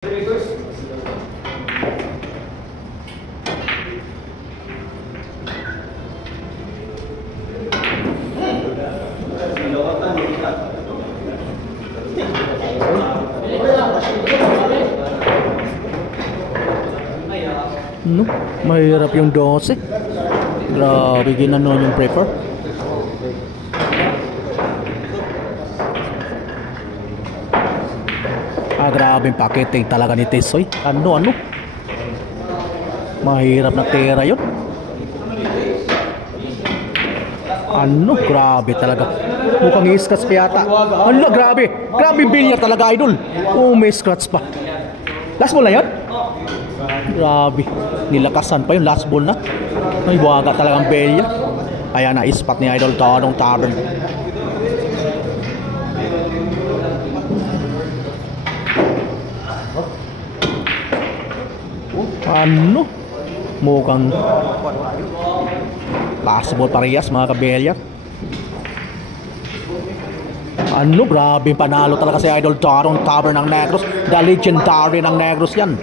No, mahirap yung 12. Grabe, ginanon yung prepper. Grabe yung packaging talaga ni Tisoy. Ano? Mahirap na tira yun. Grabe talaga. Mukhang i-scratch pa yata. Grabe. Grabe bilya talaga, idol. May scratch pa. Last ball na yun? Grabe. Nilakasan pa yung last ball na. May buwaga talagang bilya. Kaya na-spot ni Idol Tanong Tavern. Mukhang possible parehas mga kabelya. Grabe panalo talaga si Idol Tanong Tavern ng Negros. The legendary ng Negros yan.